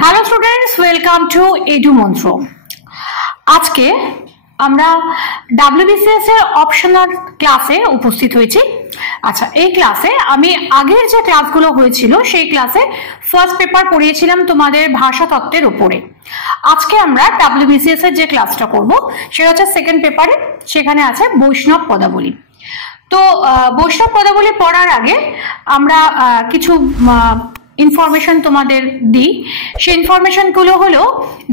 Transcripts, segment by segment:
Hello students, welcome to edu মন্ত্র। আজকে আমরা ডাব্লিউবিসিএস এর অপশনাল ক্লাসে উপস্থিত হয়েছি। আচ্ছা, এই ক্লাসে আমি আগের যে ক্লাসগুলো হয়েছিল সেই ক্লাসে ফার্স্ট পেপার পড়িয়েছিলাম তোমাদের ভাষাতত্ত্বের উপরে। আজকে আমরা ডাব্লিউবিসিএস এর যে ক্লাসটা করব সেটা হচ্ছে সেকেন্ড পেপারে, সেখানে আছে বৈষ্ণব পদাবলী। তো বৈষ্ণব পদাবলী পড়ার আগে আমরা কিছু ইনফরমেশন তোমাদের দিই। সেই ইনফরমেশনগুলো হলো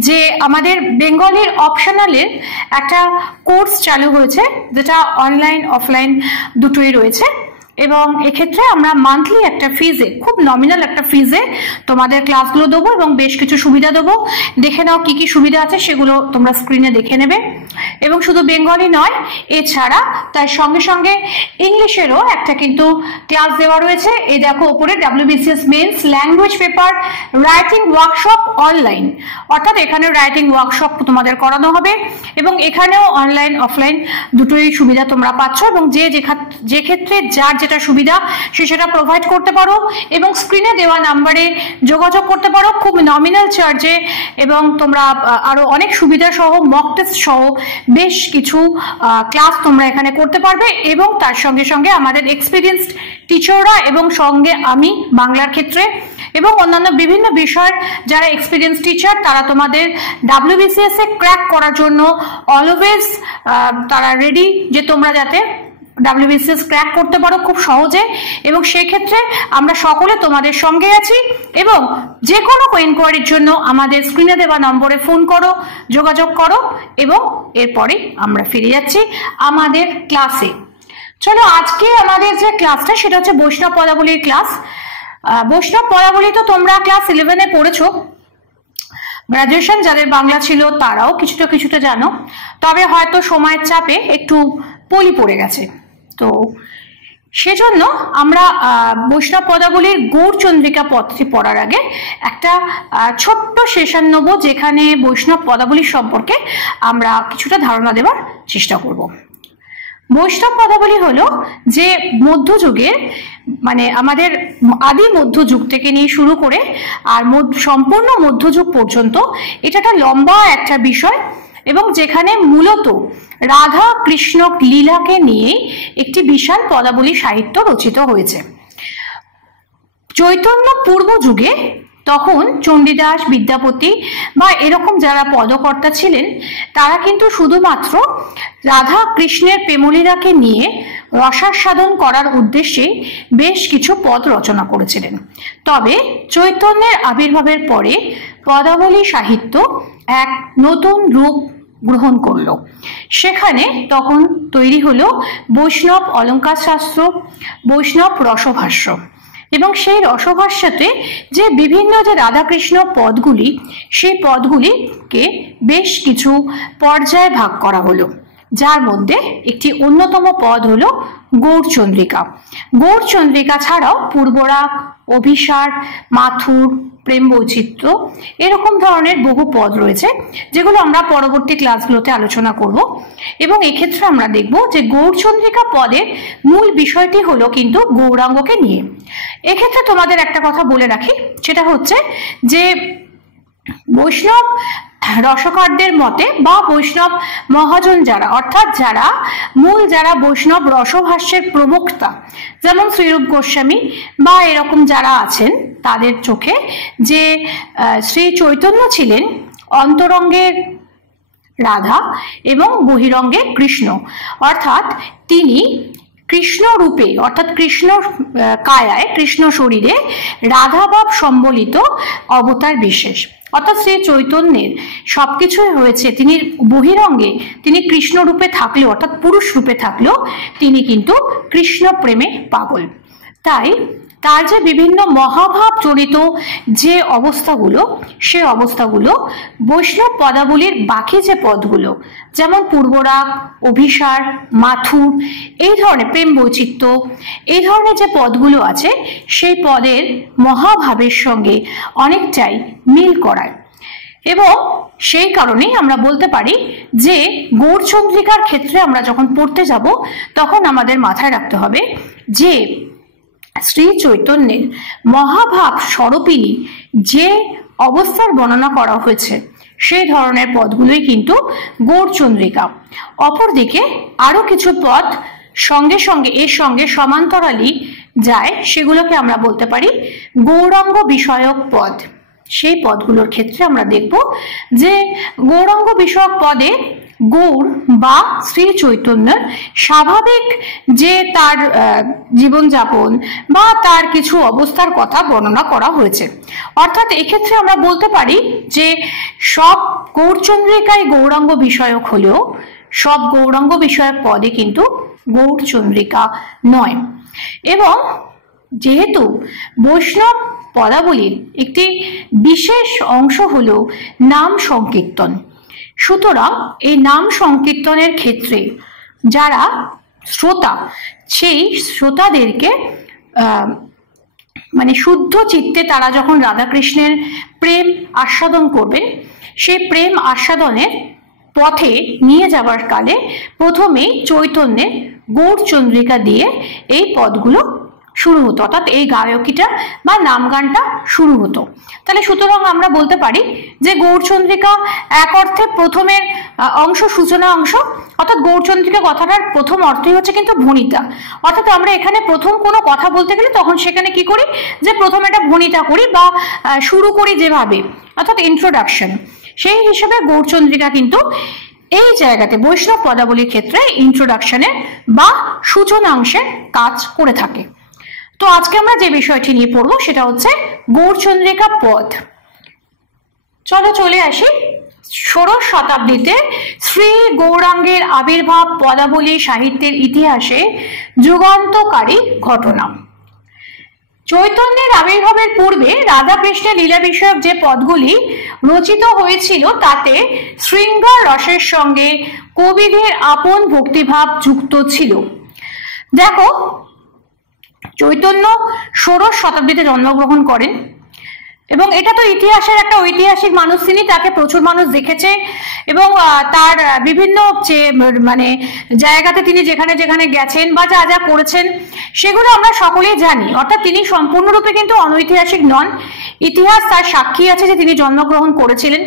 যে আমাদের বেঙ্গলির অপশনালের একটা কোর্স চালু হয়েছে, যেটা অনলাইন অফলাইন দুটোই রয়েছে, এবং এক্ষেত্রে আমরা মান্থলি একটা ফিজে, খুব নমিনাল একটা ফিজে তোমাদের ক্লাসগুলো দেবো এবং বেশ কিছু সুবিধা দেবো। দেখে নাও কি কি সুবিধা আছে, সেগুলো তোমরা স্ক্রিনে দেখে নেবে। এবং শুধু বেঙ্গলি নয়, এছাড়া তার সঙ্গে সঙ্গে ইংলিশেরও একটা কিন্তু ক্লাস দেওয়া রয়েছে। এই দেখো ওপরে, WBCS men's language paper writing workshop online, অর্থাৎ এখানে রাইটিং ওয়ার্কশপ তোমাদের করানো হবে এবং এখানেও অনলাইন অফলাইন দুটোই সুবিধা তোমরা পাচ্ছ, এবং যে ক্ষেত্রে যার যেটা সুবিধা সে সেটা প্রোভাইড করতে পারো এবং স্ক্রিনে দেওয়া নাম্বারে যোগাযোগ করতে পারো খুব নমিনাল চার্জে। এবং তোমরা আরো অনেক সুবিধা সহ, মক টেস্ট সহ বেশ কিছু ক্লাস তোমরা এখানে করতে পারবে। এবং তার সঙ্গে সঙ্গে আমাদের এক্সপিরিয়েন্সড টিচাররা এবং সঙ্গে আমি বাংলার ক্ষেত্রে এবং অন্যান্য বিভিন্ন বিষয়ের যারা এক্সপিরিয়েন্স টিচার, তারা তোমাদের ডাব্লিউবিসিএস এ ক্র্যাক করার জন্য অলওয়েজ তারা রেডি, যে তোমরা যাতে ডাব্লিউবিসিএস ক্র্যাক করতে পারো খুব সহজে। এবং সেই ক্ষেত্রে আমরা সকলে তোমাদের সঙ্গে আছি, এবং যে কোনো এনকোয়ারির জন্য আমাদের স্ক্রিনে দেওয়া নম্বরে ফোন করো, যোগাযোগ করো। এবং এরপরে আমরা ফিরে যাচ্ছি আমাদের ক্লাসে। চলো, আজকে আমাদের যে ক্লাসটা সেটা হচ্ছে বৈষ্ণব পদাবলীর ক্লাস। বৈষ্ণব পদাবলী তো তোমরা ক্লাস 11-এ পড়েছো। গ্রাজুয়েশন যাদের বাংলা ছিল তারাও কিছুটা জানো, তবে হয়তো সময়ের চাপে একটু পলি পড়ে গেছে। তো সেজন্য আমরা বৈষ্ণব পদাবলীর গৌড়চন্দ্রিকা পদটি পড়ার আগে একটা ছোট্ট সেশন নেব, যেখানে বৈষ্ণব পদাবলী সম্পর্কে আমরা কিছুটা ধারণা দেওয়ার চেষ্টা করব। বৈষ্ণব পদাবলী হলো যে মধ্যযুগের, মানে আমাদের আদি মধ্যযুগ থেকে নিয়ে শুরু করে আর সম্পূর্ণ মধ্যযুগ পর্যন্ত এটা একটা লম্বা একটা বিষয়, এবং যেখানে মূলত রাধা কৃষ্ণ লীলাকে নিয়ে একটি বিশাল পদাবলী সাহিত্য রচিত হয়েছে। চৈতন্য পূর্ব যুগে তখন চণ্ডীদাস, বিদ্যাপতি বা এরকম যারা পদকর্তা ছিলেন, তারা কিন্তু শুধুমাত্র রাধা কৃষ্ণের প্রেমলীলাকে নিয়ে রসাস্বাদন করার উদ্দেশ্যে বেশ কিছু পদ রচনা করেছিলেন। তবে চৈতন্যের আবির্ভাবের পরে পদাবলী সাহিত্য এক নতুন রূপ গ্রহণ করলো। সেখানে তখন তৈরি হলো বৈষ্ণব অলঙ্কার শাস্ত্র, বৈষ্ণব রসভাষ্য, এবং সেই রসভাষ্যতে যে বিভিন্ন যে রাধাকৃষ্ণ পদগুলি, সেই পদগুলিকে বেশ কিছু পর্যায়ে ভাগ করা হলো, যার মধ্যে একটি অন্যতম পদ হলো গৌড়চন্দ্রিকা। গৌড়চন্দ্রিকা ছাড়াও পূর্বরাগ, অভিসার, মাথুর, প্রেম বৈচিত্র্য, এরকম ধরনের বহু পদ রয়েছে, যেগুলো আমরা পরবর্তী ক্লাসগুলোতে আলোচনা করব। এবং এক্ষেত্রে আমরা দেখব যে গৌড়চন্দ্রিকা পদের মূল বিষয়টি হলো কিন্তু গৌরাঙ্গকে নিয়ে। এক্ষেত্রে তোমাদের একটা কথা বলে রাখি, সেটা হচ্ছে যে বৈষ্ণব রসকারদের মতে বা বৈষ্ণব মহাজন যারা, অর্থাৎ যারা বৈষ্ণব রসভাষ্যের প্রবক্তা, যেমন শ্রীরূপ গোস্বামী বা এরকম যারা আছেন, তাদের চোখে যে শ্রী চৈতন্য ছিলেন অন্তরঙ্গের রাধা এবং বহিরঙ্গে কৃষ্ণ, অর্থাৎ তিনি কৃষ্ণ রূপে, অর্থাৎ কৃষ্ণ কায়ায়, কৃষ্ণ শরীরে রাধাভাব সম্বলিত অবতার বিশেষ। অর্থাৎ শ্রী চৈতন্যের সবকিছুই হয়েছে, তিনি বহিরঙ্গে তিনি কৃষ্ণ রূপে থাকলেও, অর্থাৎ পুরুষ রূপে থাকলেও তিনি কিন্তু কৃষ্ণ প্রেমে পাগল। তাই তার যে বিভিন্ন মহাভাব জড়িত যে অবস্থাগুলো, সে অবস্থাগুলো বৈষ্ণব পদাবলীর বাকি যে পদগুলো, যেমন পূর্বরাগ, অভিসার, মাথুর, এই ধরনের প্রেম বৈচিত্র্য, এই ধরনের যে পদগুলো আছে, সেই পদের মহাভাবের সঙ্গে অনেকটাই মিল করায়। এবং সেই কারণেই আমরা বলতে পারি যে গৌড়চন্দ্রিকার ক্ষেত্রে আমরা যখন পড়তে যাব, তখন আমাদের মাথায় রাখতে হবে যে শ্রী চৈতন্যের মহাভাব স্বরূপিণী যে অবস্থার বর্ণনা করা হয়েছে সেই ধরনের পদগুলোই কিন্তু গৌড়চন্দ্রিকা। অপরদিকে আরো কিছু পদ সঙ্গে সঙ্গে এর সঙ্গে সমান্তরালি যায়, সেগুলোকে আমরা বলতে পারি গৌরাঙ্গ বিষয়ক পদ। সেই পদগুলোর ক্ষেত্রে আমরা দেখব যে গৌরাঙ্গ বিষয়ক পদে গৌর বা শ্রী চৈতন্যের স্বাভাবিক যে তার জীবনযাপন বা তার কিছু অবস্থার কথা বর্ণনা করা হয়েছে। অর্থাৎ এক্ষেত্রে আমরা বলতে পারি যে সব গৌড়চন্দ্রিকায় গৌরাঙ্গ বিষয়ক হলেও সব গৌরাঙ্গ বিষয়ক পদে কিন্তু গৌড়চন্দ্রিকা নয়। এবং যেহেতু বৈষ্ণব পদাবলীর একটি বিশেষ অংশ হলো নাম সংকীর্তন, সুতরাং এই নাম সংকীর্তনের ক্ষেত্রে যারা শ্রোতা, সেই শ্রোতাদেরকে মানে শুদ্ধ চিত্তে তারা যখন রাধাকৃষ্ণের প্রেম আস্বাদন করবেন, সেই প্রেম আস্বাদনের পথে নিয়ে যাবার কালে প্রথমেই চৈতন্যের গৌড়চন্দ্রিকা দিয়ে এই পদগুলো শুরু হতো, অর্থাৎ এই গায়কিটা বা নাম গানটা শুরু হতো। তাহলে সুতরাং আমরা বলতে পারি যে গৌড়চন্দ্রিকা এক অর্থে প্রথমের অংশ, সূচনা অংশ, অর্থাৎ গৌড়চন্দ্রিকা কথাটার প্রথম অর্থই হচ্ছে কিন্তু ভণিতা। অর্থাৎ আমরা এখানে প্রথম কোনো কথা বলতে গেলে তখন সেখানে কি করি, যে প্রথম একটা ভণিতা করি বা শুরু করি যেভাবে, অর্থাৎ ইন্ট্রোডাকশন। সেই হিসেবে গৌড়চন্দ্রিকা কিন্তু এই জায়গাতে বৈষ্ণব পদাবলীর ক্ষেত্রে ইন্ট্রোডাকশনের বা সূচনাংশের কাজ করে থাকে। তো আজকে আমরা যে বিষয়টি নিয়ে পড়বো সেটা হচ্ছে গৌড়চন্দ্রিকা পদ। চলে আসি ষোড়শ শতাব্দীতে শ্রী গৌরাঙ্গের আবির্ভাব পদাবলী সাহিত্যের ইতিহাসে যুগান্তকারী ঘটনা। চৈতন্যের আবির্ভাবের পূর্বে রাধাকৃষ্ণের লীলা বিষয়ক যে পদগুলি রচিত হয়েছিল তাতে শৃঙ্গার রসের সঙ্গে কবিদের আপন ভক্তিভাব যুক্ত ছিল। দেখো, চৈতন্য ষোড়শ শতাব্দীতে জন্মগ্রহণ করেন এবং এটা তো ইতিহাসের একটা ঐতিহাসিক মানুষ, তিনি, তাকে প্রচুর মানুষ দেখেছে এবং তার বিভিন্ন যে মানে জায়গাতে তিনি যেখানে যেখানে গেছেন বা যা যা করেছেন সেগুলো আমরা সকলেই জানি। অর্থাৎ তিনি সম্পূর্ণরূপে কিন্তু অনৈতিহাসিক নন, ইতিহাস তার সাক্ষী আছে যে তিনি জন্মগ্রহণ করেছিলেন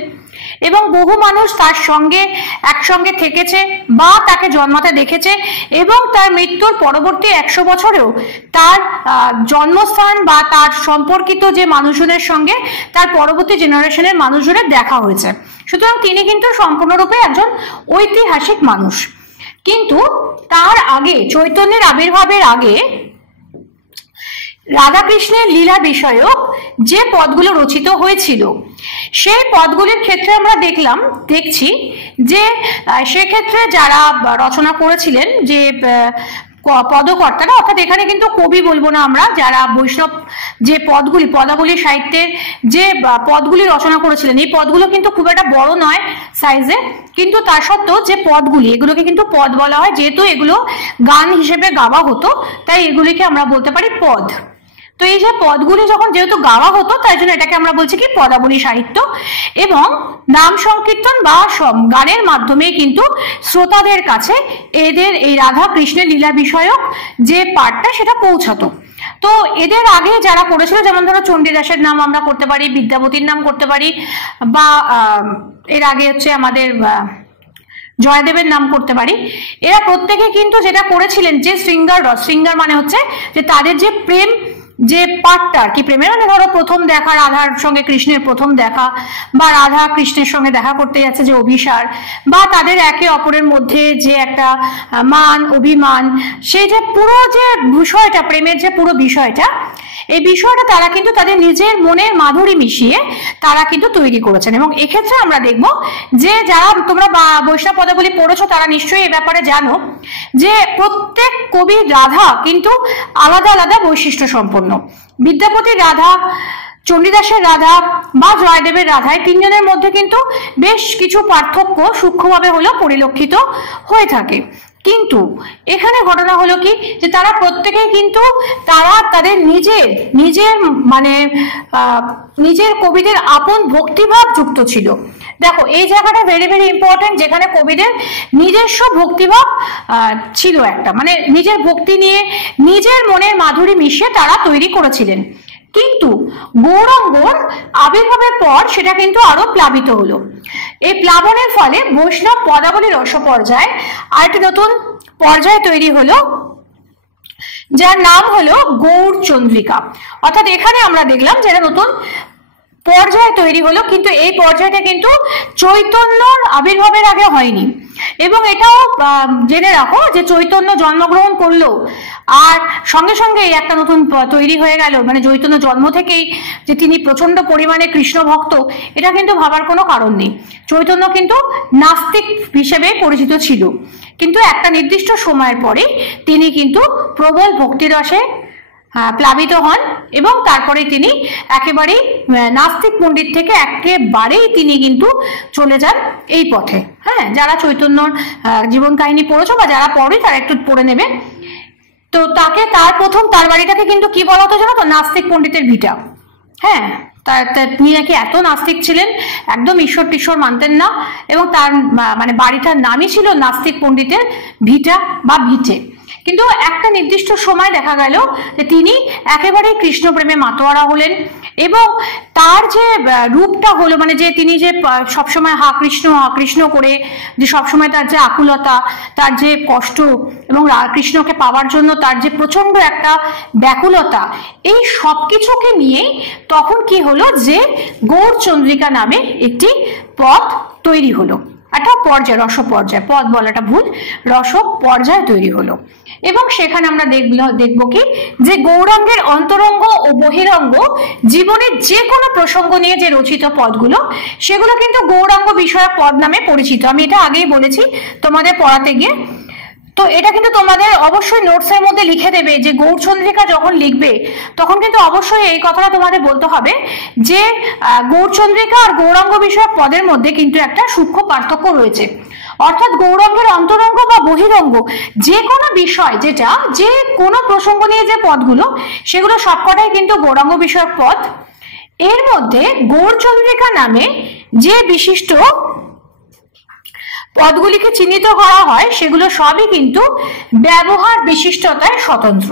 এবং বহু মানুষ তার সঙ্গে একসঙ্গে থেকেছে বা তাকে জন্মাতে দেখেছে এবং তার মৃত্যুর পরবর্তী 100 বছরেও তার জন্মস্থান বা তার সম্পর্কিত যে মানুষজনের সঙ্গে তার পরবর্তী জেনারেশনের মানুষজনের দেখা হয়েছে। সুতরাং তিনি কিন্তু সম্পূর্ণরূপে একজন ঐতিহাসিক মানুষ। কিন্তু তার আগে, চৈতন্যের আবির্ভাবের আগে রাধাকৃষ্ণের লীলা বিষয়ক যে পদগুলো রচিত হয়েছিল সেই পদগুলির ক্ষেত্রে আমরা দেখছি যে সেক্ষেত্রে যারা রচনা করেছিলেন যে পদকর্তারা, অর্থাৎ এখানে কিন্তু কবি বলবো না আমরা, যারা বৈষ্ণব যে পদগুলি পদাবলী সাহিত্যের যে পদগুলি রচনা করেছিলেন, এই পদগুলো কিন্তু খুব একটা বড় নয় সাইজে, কিন্তু তা সত্ত্বেও যে পদগুলি, এগুলোকে কিন্তু পদ বলা হয়, যেহেতু এগুলো গান হিসেবে গাওয়া হতো তাই এগুলিকে আমরা বলতে পারি পদ। তো এই যে পদগুলি যখন যেহেতু গাওয়া হতো তাই জন্য এটাকে আমরা বলছি কি পদাবলী সাহিত্য। এবং নাম সংকীর্তন বা গানের মাধ্যমে কিন্তু শ্রোতাদের কাছে এদের এই রাধা কৃষ্ণের লীলা বিষয়ক যে পাঠটা সেটা পৌঁছাতো। তো এদের আগে যারা করেছিল, যেমন ধরো চণ্ডীদাসের নাম আমরা করতে পারি, বিদ্যাপতির নাম করতে পারি, বা এর আগে হচ্ছে আমাদের জয়দেবের নাম করতে পারি। এরা প্রত্যেকে কিন্তু যেটা করেছিলেন যে শৃঙ্গার রস, শৃঙ্গার মানে হচ্ছে যে তাদের যে প্রেম যে পাঠটা আর কি, প্রেমের মানে ধরো প্রথম দেখা, রাধার সঙ্গে কৃষ্ণের প্রথম দেখা, বা রাধা কৃষ্ণের সঙ্গে দেখা করতে যাচ্ছে যে অভিসার, বা তাদের একে অপরের মধ্যে যে একটা মান অভিমান, সেই যে পুরো যে বিষয়টা, প্রেমের যে পুরো বিষয়টা, এই বিষয়টা তারা কিন্তু তাদের নিজের মনের মাধুরী মিশিয়ে তারা কিন্তু তৈরি করেছেন। এবং এক্ষেত্রে আমরা দেখব যে যারা তোমরা বৈষ্ণব পদাবলী পড়েছো তারা নিশ্চয়ই এ ব্যাপারে জানো যে প্রত্যেক কবির রাধা কিন্তু আলাদা আলাদা বৈশিষ্ট্য সম্পন্ন। বিদ্যাপতির রাধা, চণ্ডীদাসের রাধা বা জয়দেবের রাধা, এই তিনজনের মধ্যে কিন্তু বেশ কিছু পার্থক্য সূক্ষ্মভাবে হলেও পরিলক্ষিত হয়ে থাকে। কিন্তু এখানে ঘটনা হলো কি, যে তারা প্রত্যেকেই কিন্তু তারা তাদের নিজের মানে নিজের কবিদের আপন ভক্তিভাব যুক্ত ছিল। দেখো, এই জায়গাটা ভেরি ভেরি ইম্পর্টেন্ট, যেখানে কবিদের নিজস্ব ভক্তিভাব ছিল একটা, মানে নিজের ভক্তি নিয়ে নিজের মনের মাধুরী মিশিয়ে তারা তৈরি করেছিলেন। কিন্তু গৌরাঙ্গর আবির্ভাবের পর সেটা কিন্তু আরো প্লাবিত হলো। এই প্লাবনের ফলে বৈষ্ণব পদাবলী রস পর্যায়ে আরেকটি নতুন পর্যায় তৈরি হলো, যার নাম হলো গৌর চন্দ্রিকা। অর্থাৎ এখানে আমরা দেখলাম যে নতুন পর্যায় তৈরি হলো, কিন্তু এই পর্যায়টা কিন্তু চৈতন্যর আবির্ভাবের আগে হয়নি। এবং এটাও জেনে রাখো যে চৈতন্য জন্মগ্রহণ করলো আর সঙ্গে সঙ্গে একটা নতুন তৈরি হয়ে গেল, মানে চৈতন্য জন্ম থেকেই যে তিনি প্রচন্ড পরিমাণে কৃষ্ণ ভক্ত, এটা কিন্তু ভাবার কোনো কারণ নেই। চৈতন্য কিন্তু নাস্তিক হিসেবে পরিচিত ছিল, কিন্তু একটা নির্দিষ্ট সময়ের পরে তিনি কিন্তু প্রবল ভক্তিরসে প্লাবিত হন এবং তারপরে তিনি একেবারেই নাস্তিক পণ্ডিত থেকে একেবারেই তিনি কিন্তু চলে যান এই পথে। হ্যাঁ, যারা চৈতন্যর জীবন কাহিনী পড়েছো বা যারা পড়ে তারা একটু পড়ে নেবে। তো তাকে তার বাড়িটাকে কিন্তু কি বলা হতো জানো তো? নাস্তিক পণ্ডিতের ভিটা। হ্যাঁ, তিনি নাকি এত নাস্তিক ছিলেন, একদম ঈশ্বর টিশ্বর মানতেন না, এবং তার মানে বাড়িটার নামই ছিল নাস্তিক পণ্ডিতের ভিটা বা ভিটে। কিন্তু একটা নির্দিষ্ট সময় দেখা গেল যে তিনি একেবারেই কৃষ্ণ প্রেমে মাতোয়ারা হলেন এবং তার যে রূপটা হলো, মানে যে তিনি যে সবসময় হা কৃষ্ণ করে যে সবসময় তার যে আকুলতা, তার যে কষ্ট এবং কৃষ্ণকে পাওয়ার জন্য তার যে প্রচন্ড একটা ব্যাকুলতা, এই সব কিছুকে নিয়েই তখন কি হলো যে গৌর চন্দ্রিকা নামে একটি পথ তৈরি হলো। একটা পর্যায়, রস পর্যায়, পদ বলাটা ভুল, রস পর্যায় তৈরি হলো। এবং সেখানে আমরা দেখবো কি যে গৌরাঙ্গের অন্তরঙ্গ ও বহিরঙ্গ জীবনের যে কোনো প্রসঙ্গ নিয়ে যে রচিত পদগুলো, সেগুলো কিন্তু গৌরাঙ্গ বিষয়ক পদ নামে পরিচিত। আমি এটা আগেই বলেছি তোমাদের পড়াতে গিয়ে। তো এটা কিন্তু তোমাদের অবশ্যই নোটসের মধ্যে লিখে দেবে যে গৌরচন্দ্রিকা যখন লিখবে তখন কিন্তু অবশ্যই এই কথাটা তোমাদের বলতে হবে যে গৌরচন্দ্রিকা আর গৌরাঙ্গ বিষয়ক পদের মধ্যে কিন্তু একটা সূক্ষ্ম পার্থক্য রয়েছে। অর্থাৎ গৌরাঙ্গের অন্তরঙ্গ বা বহিরঙ্গ যে কোনো বিষয়, যেটা যে কোনো প্রসঙ্গ নিয়ে যে পদগুলো, সেগুলো সবকটাই কিন্তু গৌরাঙ্গ বিষয়ক পদ। এর মধ্যে গৌরচন্দ্রিকা নামে যে বিশিষ্ট পদগুলিকে চিহ্নিত করা হয় সেগুলো সবই কিন্তু ব্যবহার বিশিষ্টতায় স্বতন্ত্র।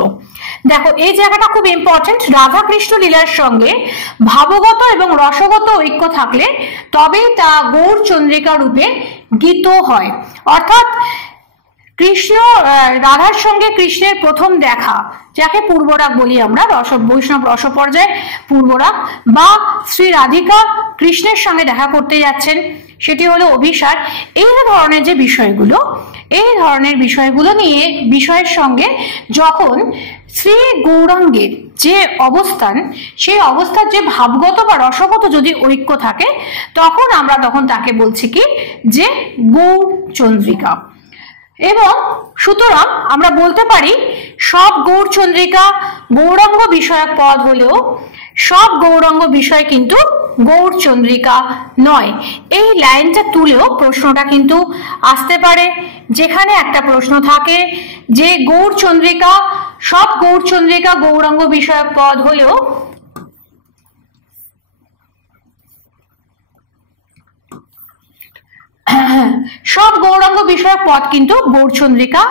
দেখো, এই জায়গাটা খুব ইম্পর্টেন্ট। রাধা কৃষ্ণ লীলার সঙ্গে ভাবগত এবং রসগত ঐক্য থাকলে তবেই তা গৌর চন্দ্রিকা রূপে গীত হয়। অর্থাৎ কৃষ্ণ রাধার সঙ্গে কৃষ্ণের প্রথম দেখা, যাকে পূর্বরাগ বলি আমরা, বৈষ্ণব রস পর্যায়ে পূর্বরাগ, বা শ্রী রাধিকা কৃষ্ণের সঙ্গে দেখা করতে যাচ্ছেন, সেটি হলো অভিসার। এই ধরনের যে বিষয়গুলো, এই ধরনের বিষয়গুলো নিয়ে বিষয়ের সঙ্গে যখন শ্রী গৌরাঙ্গের যে অবস্থান, সেই অবস্থার যে ভাবগত বা রসগত যদি ঐক্য থাকে, তখন তাকে বলছি কি যে গৌর চন্দ্রিকা। এবং সুতরাং আমরা বলতে পারি সব গৌর চন্দ্রিকা গৌরাঙ্গ বিষয়ক পদ হলেও সব গৌরাঙ্গ বিষয় কিন্তু গৌর চন্দ্রিকা নয়। এই লাইনটা তুলেও প্রশ্নটা কিন্তু আসতে পারে, যেখানে একটা প্রশ্ন থাকে যে গৌর চন্দ্রিকা, সব গৌর চন্দ্রিকা গৌরাঙ্গ বিষয়ক পদ হলেও সব গৌরাঙ্গ বিষয়ক পদ কিন্তু গৌর চন্দ্রিকা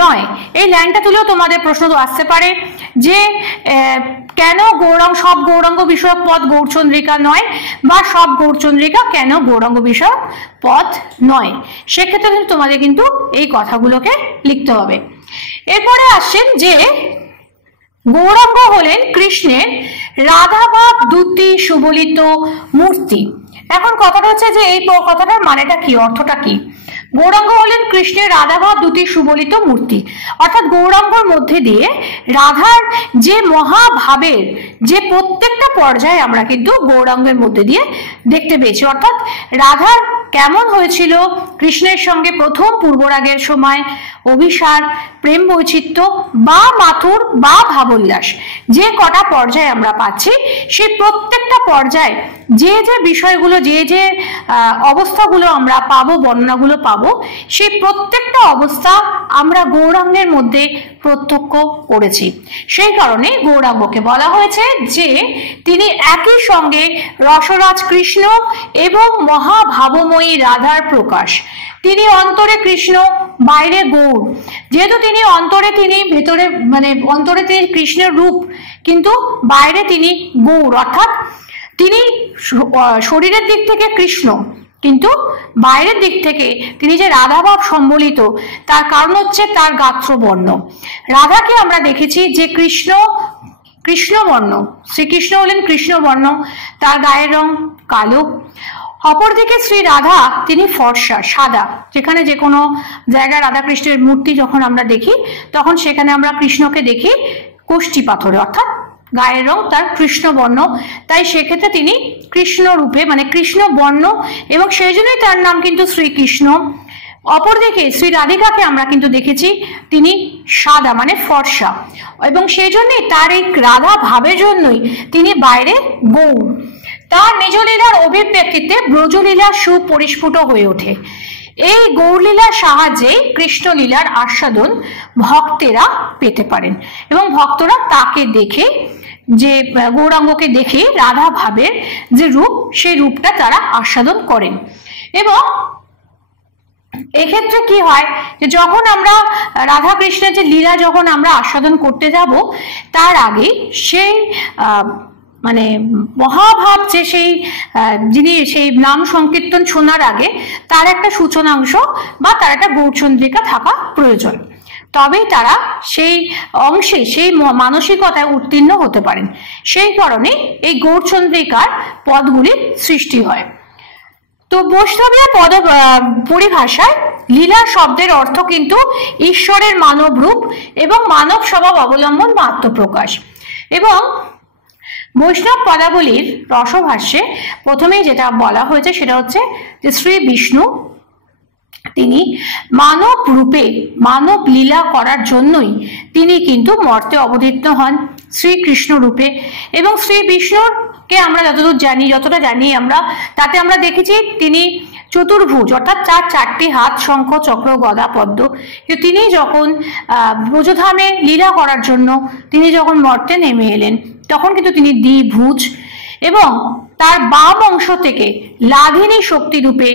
নয়। এই লাইনটা তুলেও তোমাদের প্রশ্ন আসতে পারে যে কেন সব গৌরাঙ্গ বিষয়ক পদ গৌর চন্দ্রিকা নয়, বা সব গৌর চন্দ্রিকা কেন গৌরাঙ্গ বিষয়ক পদ নয়। সেক্ষেত্রে কিন্তু তোমাদের কিন্তু এই কথাগুলোকে লিখতে হবে। এরপরে আসছেন যে গৌরাঙ্গ হলেন কৃষ্ণের রাধাভাব দ্যুতি সুবলিত মূর্তি। এখন কথাটা হচ্ছে যে এই কথাটার মানেটা কি, অর্থটা কি? গৌরাঙ্গ হলেন কৃষ্ণের রাধাভাব দ্যুতি সুবলিত মূর্তি। অর্থাৎ গৌরাঙ্গর মধ্যে দিয়ে রাধার যে মহাভাবের যে প্রত্যেকটা পর্যায়ে আমরা কিন্তু গৌরাঙ্গের মধ্যে দিয়ে দেখতে পেয়েছি। অর্থাৎ রাধার কেমন হয়েছিল কৃষ্ণের সঙ্গে প্রথম পূর্বরাগের সময়, অভিসার, প্রেম বৈচিত্র্য বা মাথুর বা ভাবোল্লাস, যে কটা পর্যায়ে আমরা পাচ্ছি, সেই প্রত্যেকটা পর্যায়ে যে যে বিষয়গুলো, যে যে অবস্থাগুলো আমরা পাবো, বর্ণনাগুলো পাবো, সেই প্রত্যেকটা অবস্থা আমরা গৌরাঙ্গের মধ্যে প্রত্যক্ষ করেছি। সেই কারণে গৌরাঙ্গকে বলা হয়েছে যে তিনি একই সঙ্গে রসরাজ কৃষ্ণ এবং মহাভাবময়ী রাধার প্রকাশ। তিনি অন্তরে কৃষ্ণ, বাইরে গৌর। যেহেতু তিনি অন্তরে, তিনি ভেতরে, মানে অন্তরে তিনি কৃষ্ণের রূপ, কিন্তু বাইরে তিনি গৌর, অর্থাৎ তিনি শরীরের দিক থেকে কৃষ্ণ, কিন্তু বাইরের দিক থেকে তিনি যে রাধাভাব সম্বলিত, তার কারণ হচ্ছে তার গাত্রবর্ণ। রাধাকে আমরা দেখেছি যে কৃষ্ণবর্ণ, শ্রীকৃষ্ণ হলেন কৃষ্ণবর্ণ, তার গায়ের রং কালো। অপরদিকে শ্রী রাধা তিনি ফর্সা, সাদা। যেখানে যে কোনো জায়গায় রাধাকৃষ্ণের মূর্তি যখন আমরা দেখি তখন সেখানে আমরা কৃষ্ণকে দেখি কোষ্ঠী পাথরে, অর্থাৎ গায়ের রং তার কৃষ্ণবর্ণ, তাই সেক্ষেত্রে তিনি কৃষ্ণ রূপে মানে কৃষ্ণ বর্ণ, এবং সেই জন্যই তার নাম কিন্তু শ্রীকৃষ্ণ। অপরদিকে শ্রী রাধিকাকে আমরা কিন্তু দেখেছি তিনি সাদা মানে ফর্সা, এবং সেই জন্যই তার এই রাধা ভাবের জন্যই তিনি বাইরে গৌর। তার নিজলীলার অভিব্যক্তিতে ব্রজলীলা সুপরিস্ফুট হয়ে ওঠে। এই গৌরলীলার সাহায্যে কৃষ্ণলীলার আস্বাদন ভক্তেরা পেতে পারেন, এবং ভক্তরা তাকে দেখে, যে গৌরাঙ্গকে দেখে রাধা ভাবের যে রূপ, সেই রূপটা তারা আস্বাদন করেন। এবং এক্ষেত্রে কি হয়, যে যখন আমরা রাধা কৃষ্ণের যে লীলা যখন আমরা আস্বাদন করতে যাব, তার আগে সেই মানে মহাভাব যে সেই যিনি সেই নাম সংকীর্তন শোনার আগে তার একটা সূচনাংশ বা তার একটা গৌরচন্দ্রিকা থাকা প্রয়োজন, তবেই তারা সেই অংশে সেই মানসিকতায় উত্তীর্ণ হতে পারেন। সেই কারণে এই গৌরচন্দ্রিকার পদগুলির সৃষ্টি হয়। তো বৈষ্ণবীয় পদ পরিভাষায় লীলা শব্দের অর্থ কিন্তু ঈশ্বরের মানব রূপ এবং মানব স্বভাব অবলম্বন বা আত্মপ্রকাশ। এবং বৈষ্ণব পদাবলীর রসভাষ্যে প্রথমেই যেটা বলা হয়েছে সেটা হচ্ছে যে শ্রী বিষ্ণু তিনি মানব রূপে মানব লীলা করার জন্যই তিনি কিন্তু মর্তে অবতীর্ণ হন শ্রীকৃষ্ণ রূপে। এবং শ্রী বিষ্ণুকে আমরা যতটা জানি আমরা, তাতে আমরা দেখেছি তিনি চতুর্ভুজ, অর্থাৎ তার চারটি হাত, শঙ্খ চক্র গদা পদ্ম। তিনি যখন ব্রজধামে লীলা করার জন্য তিনি যখন মর্তে নেমে এলেন, তখন কিন্তু তিনি দ্বিভুজ, এবং তার বাম অংশ থেকে লাধিনী শক্তি রূপে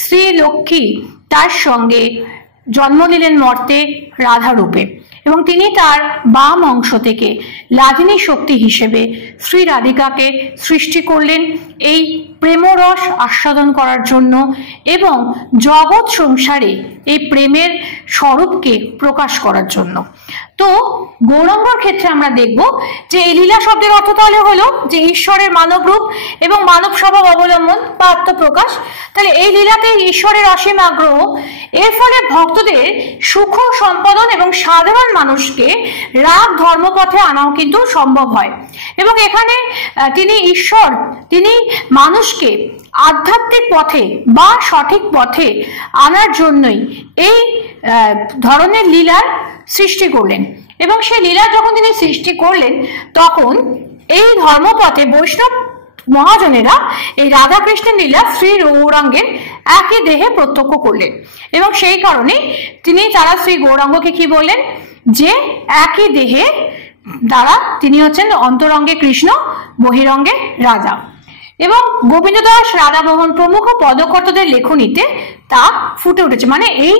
শ্রী লক্ষ্মী তার সঙ্গে জন্ম নিলেন মর্তে রাধা রূপে, এবং তিনি তার বাম অংশ থেকে লাধিনী শক্তি হিসেবে শ্রী রাধিকাকে সৃষ্টি করলেন এই প্রেমরস আস্বাদন করার জন্য, এবং জগৎ সংসারে এই প্রেমের স্বরূপকে প্রকাশ করার জন্য। তো গৌরাঙ্গর ক্ষেত্রে আমরা দেখব যে এই লীলা শব্দের অর্থ তাহলে হলো যে ঈশ্বরের মানব রূপ এবং মানব স্বভাব অবলম্বন বা আত্মপ্রকাশ। তাহলে এই লীলাতে ঈশ্বরের অসীম আগ্রহ, এর ফলে ভক্তদের সুখ সম্পাদন এবং সাধারণ মানুষকে রাগ ধর্মপথে আনাও কিন্তু সম্ভব হয়। এবং এখানে তিনি মানুষকে আধ্যাত্মিক পথে বা সঠিক পথে আনার জন্যই এই ধরনের লীলার সৃষ্টি করলেন। এবং সেই লীলা যখন তিনি সৃষ্টি করলেন, তখন এই ধর্মপথে বৈষ্ণব মহাজনেরা এই রাধা কৃষ্ণের লীলা শ্রী গৌরাঙ্গের একই দেহে প্রত্যক্ষ করলেন, এবং সেই কারণে তারা শ্রী গৌরাঙ্গকে কি বললেন, যে একই দেহে দ্বারা তিনি হচ্ছেন অন্তরঙ্গে কৃষ্ণ, বহিরঙ্গে রাধা। এবং গোবিন্দ দাস, রাধামোহন প্রমুখ পদকর্তাদের লেখনীতে তা ফুটে উঠেছে, মানে এই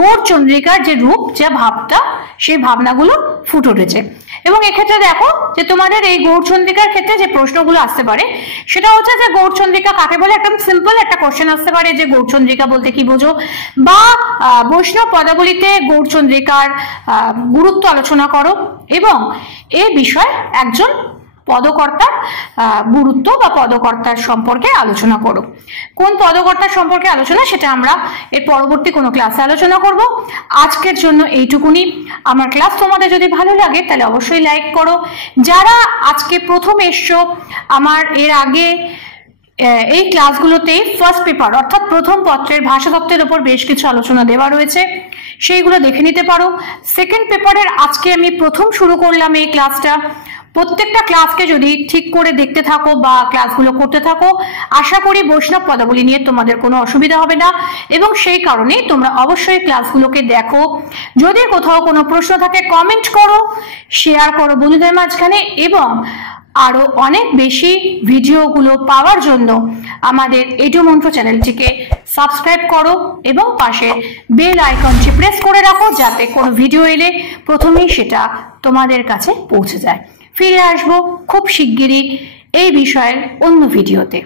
গৌরচন্দ্রিকার যে রূপ, যে ভাবটা, সেই ভাবনাগুলো ফুটে উঠেছে। এবং এক্ষেত্রে দেখো যে তোমাদের এই গৌরচন্দ্রিকার ক্ষেত্রে যে প্রশ্নগুলো আসতে পারে সেটা হচ্ছে যে গৌরচন্দ্রিকা কাকে বলে। একদম সিম্পল একটা কোশ্চেন আসতে পারে যে গৌরচন্দ্রিকা বলতে কি বোঝো, বা বৈষ্ণব পদাবলীতে গৌরচন্দ্রিকার গুরুত্ব আলোচনা করো, এবং এ বিষয়ে একজন পদকর্তার গুরুত্ব বা পদকর্তার সম্পর্কে আলোচনা করো। কোন পদকর্তার সম্পর্কে আলোচনা সেটা আমরা এর পরবর্তী কোনো ক্লাসে আলোচনা করব। আজকের জন্য এইটুকুনি। আমার ক্লাস তোমাদের যদি ভালো লাগে তাহলে অবশ্যই লাইক করো। যারা আজকে প্রথম এসছো, আমার এর আগে এই ক্লাসগুলোতে ফার্স্ট পেপার অর্থাৎ প্রথম পত্রের ভাষাতত্ত্বের উপর বেশ কিছু আলোচনা দেওয়া রয়েছে, সেইগুলো দেখে নিতে পারো। সেকেন্ড পেপারের আজকে আমি প্রথম শুরু করলাম এই ক্লাসটা। প্রত্যেকটা ক্লাসকে যদি ঠিক করে দেখতে থাকো বা ক্লাসগুলো করতে থাকো, আশা করি বৈষ্ণব পদাবলী নিয়ে তোমাদের কোনো অসুবিধা হবে না। এবং সেই কারণে তোমরা অবশ্যই ক্লাসগুলোকে দেখো। যদি কোথাও কোনো প্রশ্ন থাকে কমেন্ট করো, শেয়ার করো বন্ধুদের মাঝখানে, এবং আরো অনেক বেশি ভিডিওগুলো পাওয়ার জন্য আমাদের এডুমন্ত্র চ্যানেলটিকে সাবস্ক্রাইব করো এবং পাশে বেল আইকনটি প্রেস করে রাখো, যাতে কোনো ভিডিও এলে প্রথমেই সেটা তোমাদের কাছে পৌঁছে যায়। ফিরে আসবো খুব শিগগিরই এই বিষয়ের অন্য ভিডিওতে।